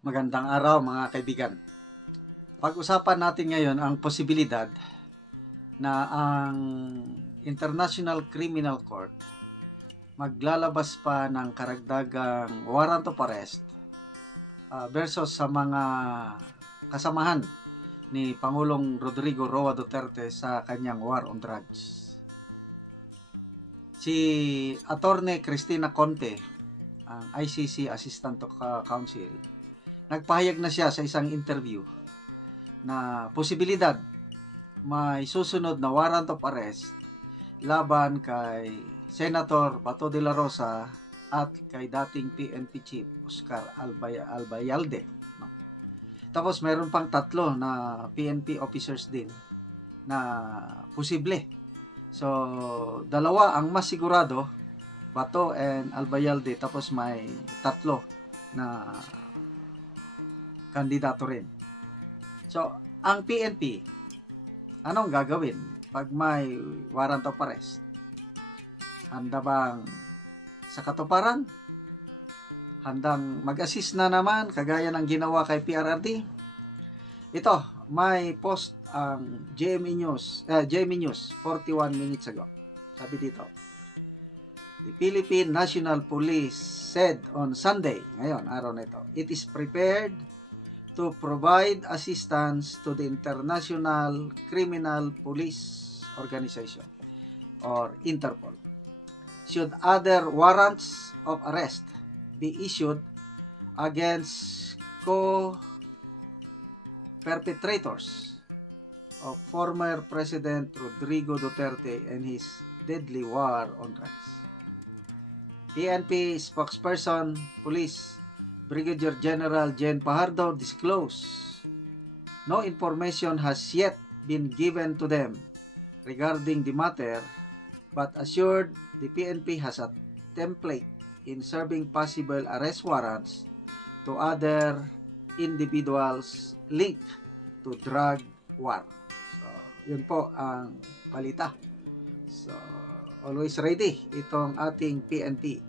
Magandang araw mga kaibigan. Pag-usapan natin ngayon ang posibilidad na ang International Criminal Court maglalabas pa ng karagdagang warrant of arrest versus sa mga kasamahan ni Pangulong Rodrigo Roa Duterte sa kanyang war on drugs. Si Attorney Cristina Conte, ang ICC Assistant to Counsel, nagpahayag na siya sa isang interview na posibilidad may susunod na warrant of arrest laban kay Senator Bato de la Rosa at kay dating PNP Chief Oscar Albayalde. Tapos meron pang tatlo na PNP officers din na posible. So, dalawa ang mas sigurado, Bato and Albayalde, tapos may tatlo na kandidato rin. So, ang PNP, anong gagawin pag may warrant of arrest? Handa bang sa katuparan? Handang mag-assist na naman kagaya ng ginawa kay PRRD? Ito, may post ang GMA News 41 minutes ago. Sabi dito, the Philippine National Police said on Sunday, ngayon, araw na ito, it is prepared to provide assistance to the International Criminal Police Organization or Interpol should other warrants of arrest be issued against co-perpetrators of former President Rodrigo Duterte and his deadly war on drugs. PNP spokesperson Police Brigadier General Jen Fajardo disclosed no information has yet been given to them regarding the matter, but assured the PNP has a template in serving possible arrest warrants to other individuals linked to drug war. So, yun po ang balita. So, always ready itong ating PNP.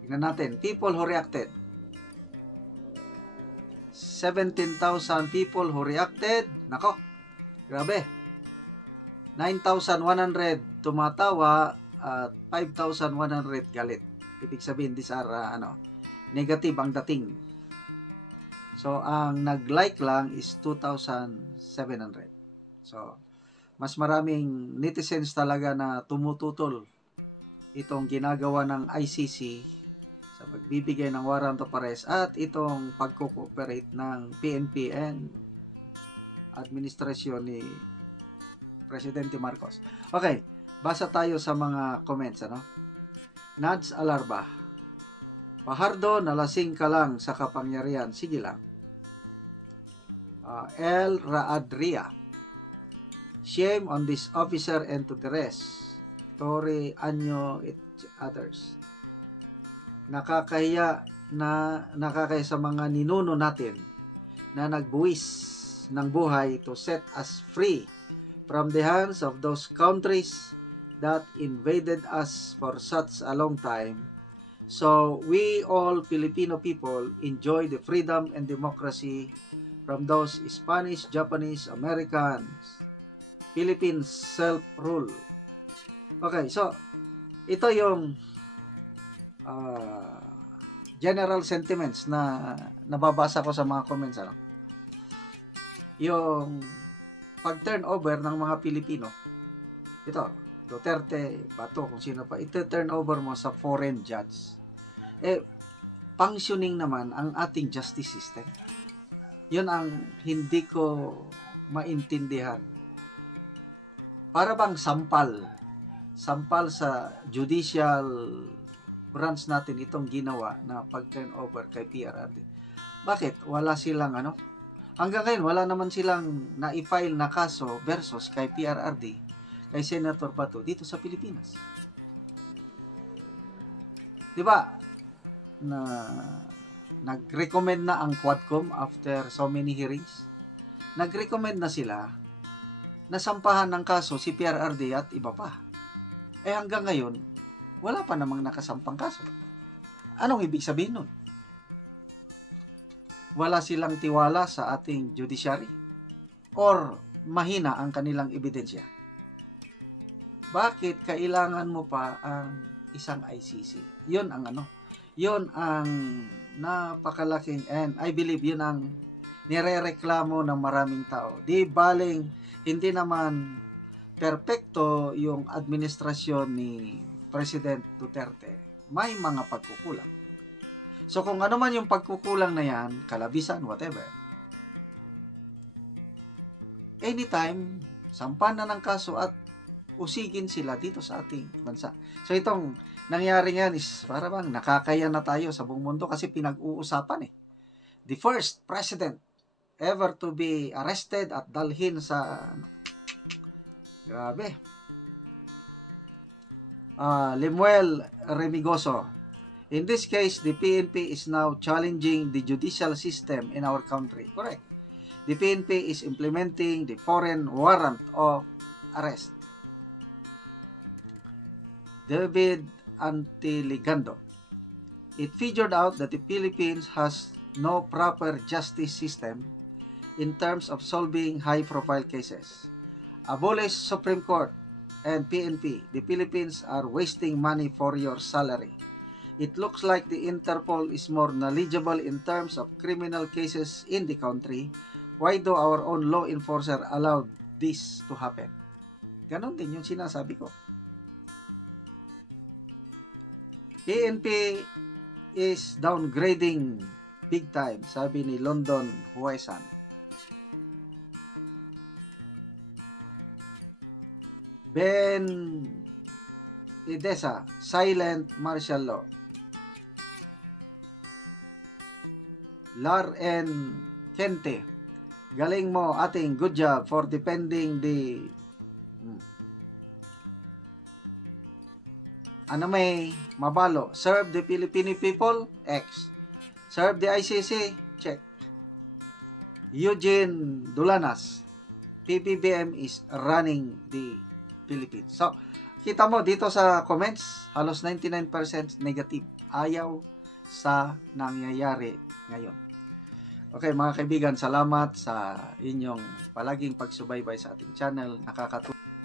Tingnan natin, people who reacted. 17,000 people who reacted. Nako, grabe. 9,100 tumatawa at 5,100 galit. Ibig sabihin, these are negative ang dating. So, ang nag-like lang is 2,700. So, mas maraming netizens talaga na tumututol itong ginagawa ng ICC sa pagbibigay ng warrant of arrest at itong pagko-cooperate ng PNP and administrasyon ni Presidente Marcos. Okay, basa tayo sa mga comments. Nats Alarba, Fajardo, nalasing ka lang sa kapangyarihan. Sige lang. El Raadria, shame on this officer and to the rest. Tori, Anyo, et others. Nakakaya sa mga ninuno natin na nagbuwis ng buhay to set us free from the hands of those countries that invaded us for such a long time. So we all Filipino people enjoy the freedom and democracy from those Spanish, Japanese, Americans, Philippines self-rule. Okay, so ito yung general sentiments na nababasa ko sa mga comments. Yung pag-turnover ng mga Pilipino. Ito, Duterte, Bato, kung sino pa, ito-turnover mo sa foreign judge. Functioning naman ang ating justice system. Yun ang hindi ko maintindihan. Para bang sampal sa judicial branch natin itong ginawa na pag-turnover kay PRRD. Bakit? Wala silang hanggang ngayon, wala naman silang na-file na kaso versus kay PRRD, kay Senator Bato dito sa Pilipinas. Diba? Na nag-recommend na ang Quadcom after so many hearings. Nag-recommend na sila na sampahan ng kaso si PRRD at iba pa. Hanggang ngayon, wala pa namang nakasampang kaso. Anong ibig sabihin nun? wala silang tiwala sa ating judiciary or mahina ang kanilang ebidensya. Bakit kailangan mo pa ang isang ICC? Yun ang napakalaking, and I believe yun ang nirereklamo ng maraming tao. Di baling hindi naman perpekto yung administrasyon ni President Duterte, may mga pagkukulang. So kung ano man yung pagkukulang na yan, kalabisan, whatever, anytime, sampan na ng kaso at usigin sila dito sa ating bansa. So itong nangyari ngayon is para bang nakakaya na tayo sa buong mundo kasi pinag-uusapan eh. The first president ever to be arrested at dalhin sa grabe. Lemuel Remigoso. In this case, the PNP is now challenging the judicial system in our country. Correct. The PNP is implementing the foreign warrant of arrest. David Antiligando. It figured out that the Philippines has no proper justice system in terms of solving high-profile cases. Abolish Supreme Court and PNP. The Philippines are wasting money for your salary. It looks like the Interpol is more knowledgeable in terms of criminal cases in the country. Why do our own law enforcer allow this to happen? Ganon din yung sinasabi ko. PNP is downgrading big time, sabi ni London Huesan. Ben Lidesa, silent martial law. Lar N. Kente, galing mo ating good job for defending the may Mabalo, serve the Filipino people, X. Serve the ICC, check. Eugene Dulanas, PPBM is running the Philippines. So, kita mo dito sa comments, halos 99% negative. Ayaw sa nangyayari ngayon. Okay mga kaibigan, salamat sa inyong palaging pagsubaybay sa ating channel. Nakakatulong.